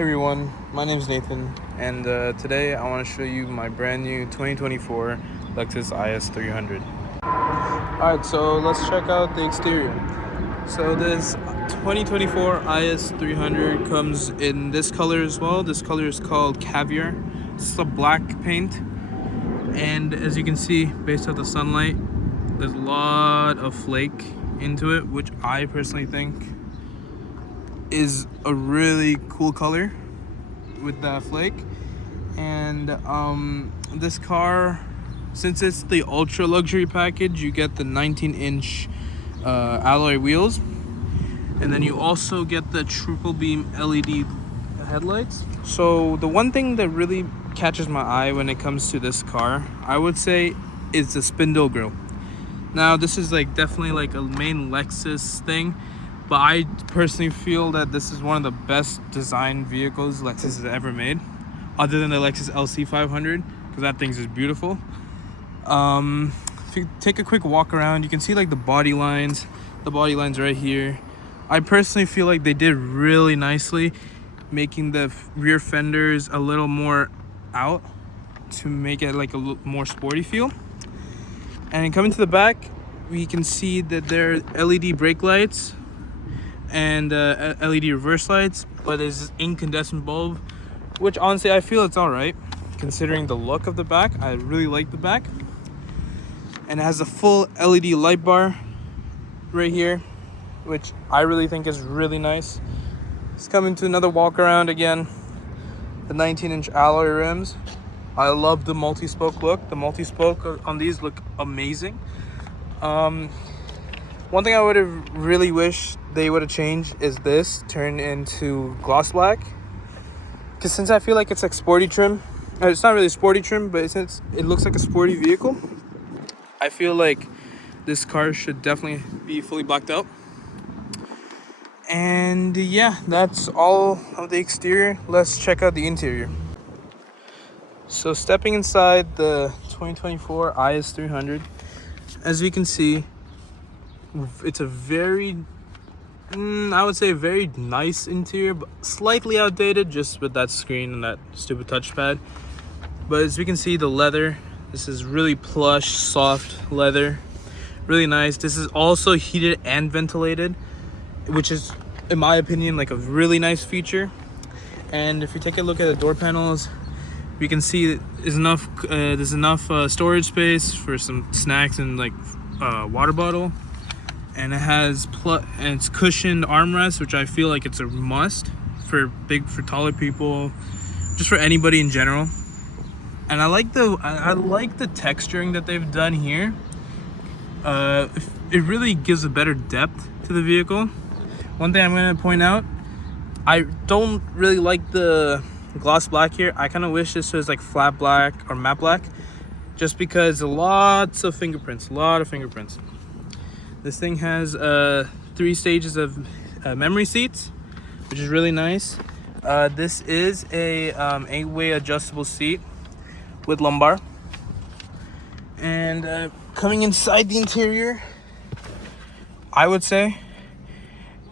Hey everyone, my name is Nathan, and today I want to show you my brand new 2024 Lexus IS300. Alright, so let's check out the exterior. So this 2024 IS300 comes in this color as well. This color is called Caviar. It's a black paint, and as you can see, based off the sunlight, there's a lot of flake into it, which I personally think is a really cool color with that flake. And this car, since it's the ultra luxury package, you get the 19-inch alloy wheels, and then you also get the triple beam LED headlights. So the one thing that really catches my eye when it comes to this car, I would say, is the spindle grille. Now this is definitely a main Lexus thing, but I personally feel that this is one of the best designed vehicles Lexus has ever made, other than the Lexus LC 500, because that thing's just beautiful. If you take a quick walk around, you can see the body lines right here. I personally feel like they did really nicely, making the rear fenders a little more out to make it a little more sporty feel. And coming to the back, we can see that there are LED brake lights and LED reverse lights, but there's incandescent bulb, which honestly I feel it's all right considering the look of the back. I really like the back, and it has a full LED light bar right here, which I really think is really nice. Let's come into another walk around again. The 19-inch alloy rims. I love the multi-spoke look. The multi-spoke on these look amazing. One thing I would have really wished they would have changed is this turned into gloss black, because since I feel like it's sporty trim, it's not really sporty trim, but since it looks like a sporty vehicle, I feel like this car should definitely be fully blacked out. And yeah, that's all of the exterior. Let's check out the interior. So stepping inside the 2024 IS300, as we can see, it's a very, I would say, a very nice interior, but slightly outdated just with that screen and that stupid touchpad. But as we can see, the leather, this is really plush, soft leather, really nice. This is also heated and ventilated, which is, in my opinion, a really nice feature. And if you take a look at the door panels, we can see there's enough storage space for some snacks and water bottle. And it has and it's cushioned armrests, which I feel like it's a must for taller people, just for anybody in general. And I like the texturing that they've done here. It really gives a better depth to the vehicle. One thing I'm going to point out, I don't really like the gloss black here. I kind of wish this was flat black or matte black, just because a lot of fingerprints. This thing has 3 stages of memory seats, which is really nice. This is a 8-way adjustable seat with lumbar. And coming inside the interior, I would say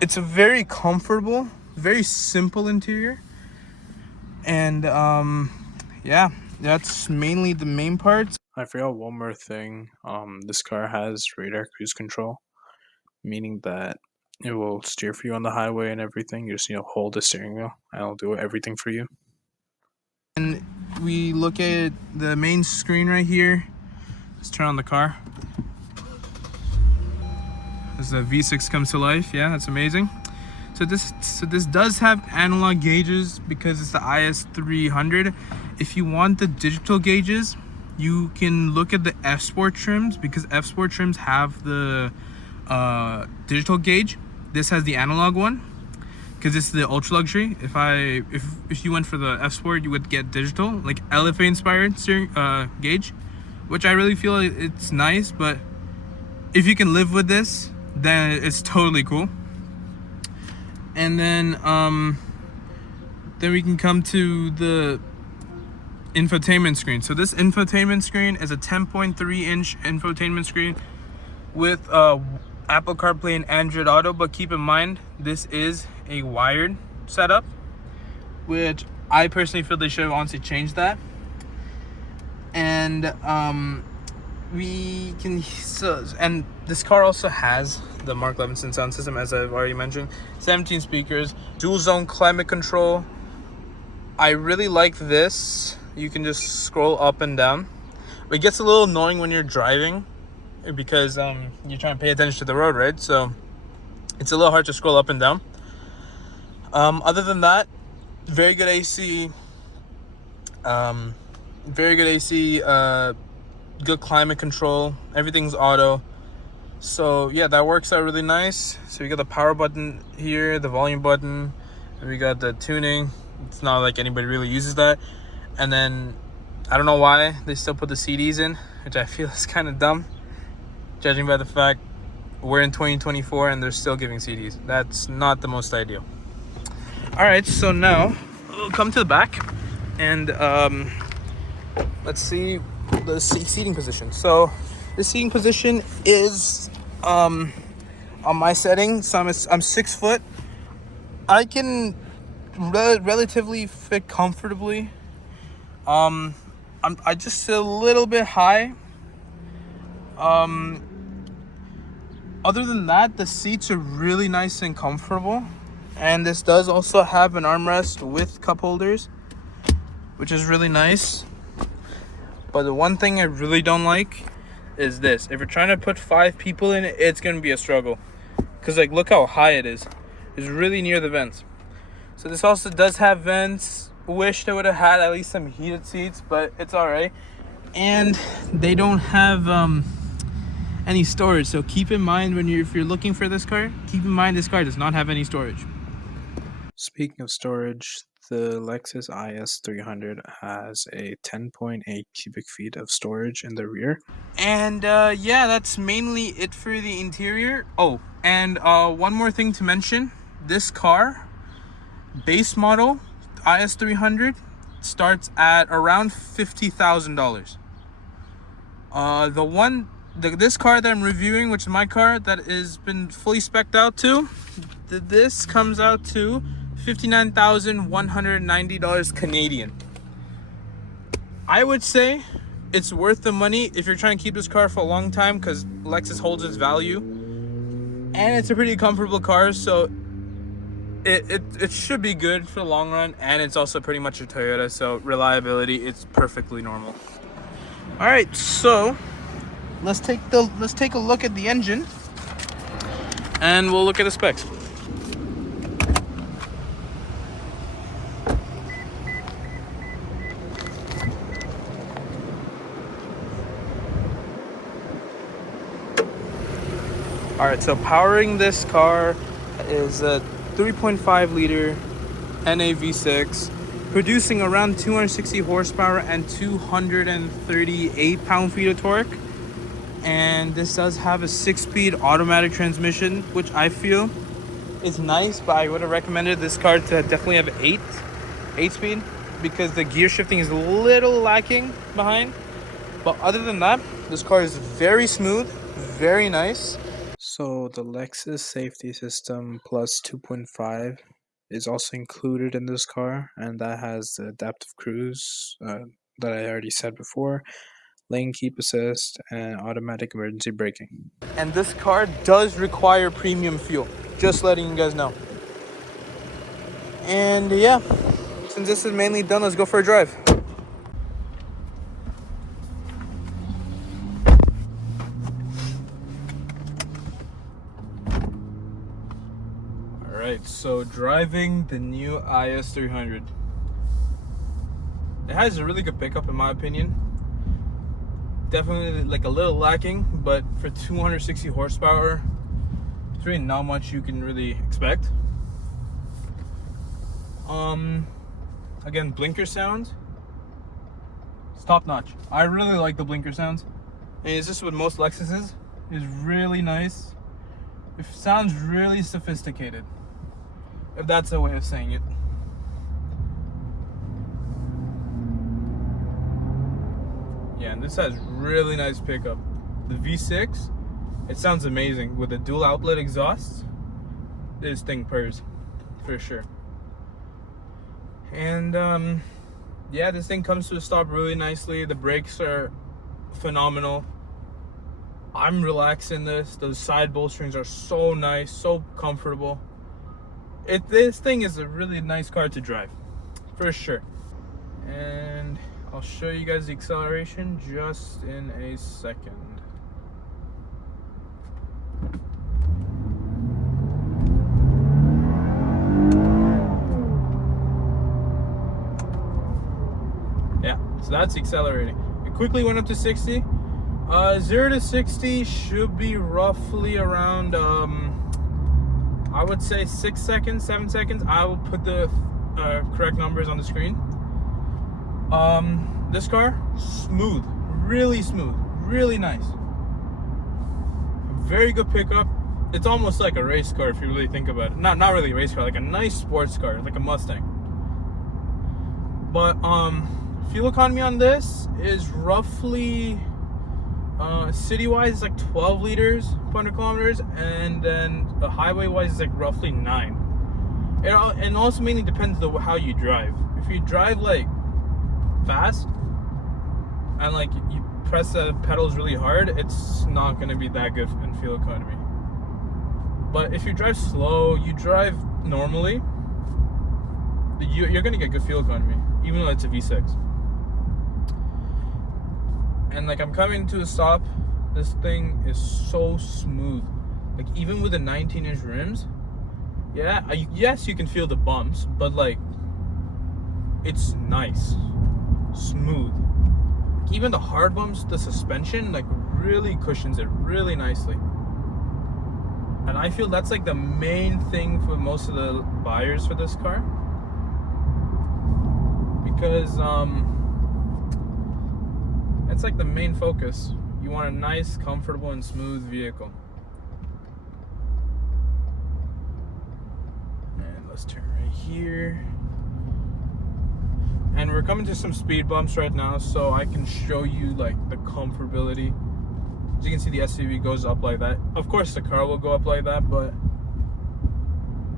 it's a very comfortable, very simple interior. And yeah, that's mainly the main parts. I forgot one more thing. This car has radar cruise control, meaning that it will steer for you on the highway and everything. You just need to hold the steering wheel and it'll do everything for you. And we look at the main screen right here. Let's turn on the car. As the V6 comes to life, yeah, that's amazing. So this does have analog gauges because it's the IS300. If you want the digital gauges, you can look at the F Sport trims, because F Sport trims have the digital gauge. This has the analog one because it's the ultra luxury. If you went for the F Sport, you would get digital, LFA inspired steering gauge, which I really feel it's nice. But if you can live with this, then it's totally cool. And then we can come to the infotainment screen. So this infotainment screen is a 10.3-inch infotainment screen with Apple Carplay and Android Auto, but keep in mind this is a wired setup. which I personally feel they should have honestly changed that. And and this car also has the Mark Levinson sound system, as I've already mentioned. 17 speakers, dual zone climate control. I really like this. You can just scroll up and down. It gets a little annoying when you're driving because you're trying to pay attention to the road, right? So it's a little hard to scroll up and down. Other than that, very good AC. Good climate control. Everything's auto. So yeah, that works out really nice. So we got the power button here, the volume button, and we got the tuning. It's not like anybody really uses that. And then I don't know why they still put the CDs in, which I feel is kind of dumb, judging by the fact we're in 2024 and they're still giving CDs. That's not the most ideal. All right, so now we'll come to the back and let's see the seating position. So the seating position is on my setting. So I'm 6 foot. I can relatively fit comfortably. I just sit a little bit high. Other than that, the seats are really nice and comfortable. And this does also have an armrest with cup holders, which is really nice. But the one thing I really don't like is this. If you're trying to put 5 people in it, it's going to be a struggle. Because, like, look how high it is. It's really near the vents. So this also does have vents. Wished I would have had at least some heated seats, but it's alright. And they don't have any storage. So keep in mind if you're looking for this car, keep in mind this car does not have any storage. Speaking of storage, the Lexus IS300 has a 10.8 cubic feet of storage in the rear. And yeah, that's mainly it for the interior. Oh, and one more thing to mention. This car, base model, IS300, starts at around $50,000. This car that I'm reviewing, which is my car that has been fully spec'd out to, this comes out to $59,190 Canadian. I would say it's worth the money if you're trying to keep this car for a long time, because Lexus holds its value, and it's a pretty comfortable car, so it should be good for the long run. And it's also pretty much a Toyota, so reliability, it's perfectly normal. All right, so let's take a look at the engine, and we'll look at the specs. All right, so powering this car is a 3.5 liter NA V6, producing around 260 horsepower and 238 pound-feet of torque. And this does have a 6-speed automatic transmission, which I feel is nice, but I would have recommended this car to definitely have 8-speed, because the gear shifting is a little lacking behind. But other than that, this car is very smooth, very nice. So the Lexus Safety System Plus 2.5 is also included in this car, and that has the adaptive cruise that I already said before, lane keep assist, and automatic emergency braking. And this car does require premium fuel, just letting you guys know. And yeah, since this is mainly done, let's go for a drive. Alright, so driving the new IS300. It has a really good pickup in my opinion. Definitely like a little lacking, but for 260 horsepower, it's really not much you can really expect. Again, blinker sound, it's top notch. I really like the blinker sounds. And it's just what most Lexuses is really nice. It sounds really sophisticated, if that's a way of saying it. Yeah, and this has really nice pickup. The V6, it sounds amazing with the dual outlet exhaust. This thing purrs for sure. And yeah, this thing comes to a stop really nicely. The brakes are phenomenal. I'm relaxed in this. Those side bolsterings are so nice, so comfortable. This thing is a really nice car to drive, for sure. And I'll show you guys the acceleration just in a second. Yeah, so that's accelerating. It quickly went up to 60. 0 to 60 should be roughly around, I would say 6 seconds, 7 seconds. I will put the correct numbers on the screen. This car, smooth, really nice. Very good pickup. It's almost like a race car if you really think about it. Not really a race car, like a nice sports car, like a Mustang. But fuel economy on this is roughly city-wise it's like 12 liters per 100 kilometers, and then the highway-wise is like roughly 9. And also mainly depends on how you drive. If you drive like fast and like you press the pedals really hard, it's not going to be that good in fuel economy. But if you drive slow, you drive normally, you're going to get good fuel economy, even though it's a V6. And like I'm coming to a stop, this thing is so smooth. Like even with the 19-inch rims, yeah, yes, you can feel the bumps, but like it's nice, smooth. Like, even the hard bumps, the suspension like really cushions it really nicely. And I feel that's like the main thing for most of the buyers for this car, because it's like the main focus. You want a nice, comfortable, and smooth vehicle. And let's turn right here. And we're coming to some speed bumps right now, so I can show you like the comfortability. As you can see, the SUV goes up like that. Of course, the car will go up like that, but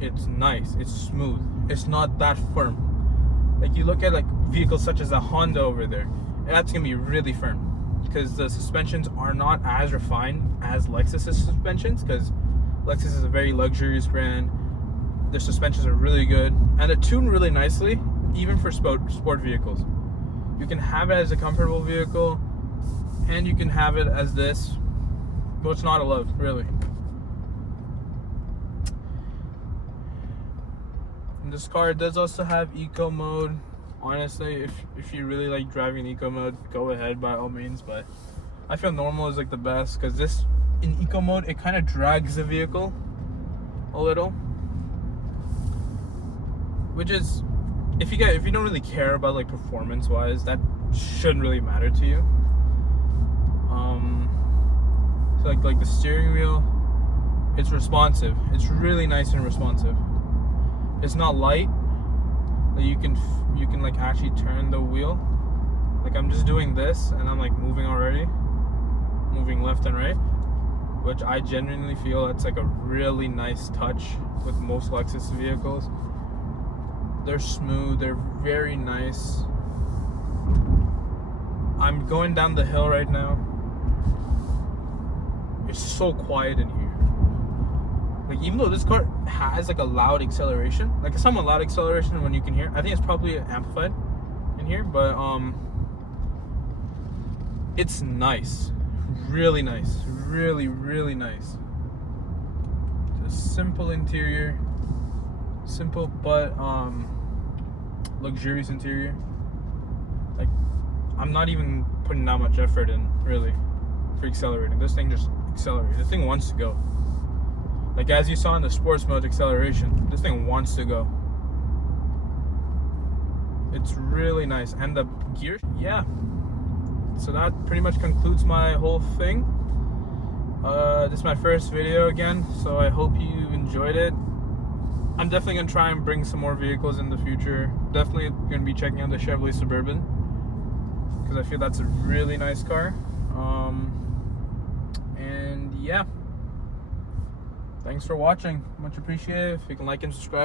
it's nice. It's smooth. It's not that firm. Like you look at like vehicles such as a Honda over there, that's gonna be really firm because the suspensions are not as refined as Lexus's suspensions, because Lexus is a very luxurious brand. Their suspensions are really good and they're tuned really nicely, even for sport vehicles. You can have it as a comfortable vehicle, and you can have it as this, but it's not allowed, really. And this car does also have eco mode. Honestly, if you really like driving eco mode, go ahead by all means, but I feel normal is like the best, because this in eco mode it kind of drags the vehicle a little, which is, if you don't really care about like performance wise, that shouldn't really matter to you. So like the steering wheel, it's responsive. It's really nice and responsive. It's not light. You can like actually turn the wheel. Like I'm just doing this and I'm like moving already, moving left and right, which I genuinely feel that's like a really nice touch with most Lexus vehicles. They're smooth, they're very nice. I'm going down the hill right now. It's so quiet in here. Like even though this car has like a loud acceleration, like a somewhat loud acceleration when you can hear, I think it's probably amplified in here, but it's nice, really nice, really nice. It's a simple interior, simple but luxurious interior. Like I'm not even putting that much effort in really for accelerating. This thing just accelerates. This thing wants to go. Like as you saw in the sports mode acceleration, this thing wants to go. It's really nice. And the gear, yeah. So that pretty much concludes my whole thing. This is my first video again, so I hope you enjoyed it. I'm definitely gonna try and bring some more vehicles in the future. Definitely gonna be checking out the Chevrolet Suburban, because I feel that's a really nice car. And yeah, thanks for watching. Much appreciated. If you can like and subscribe.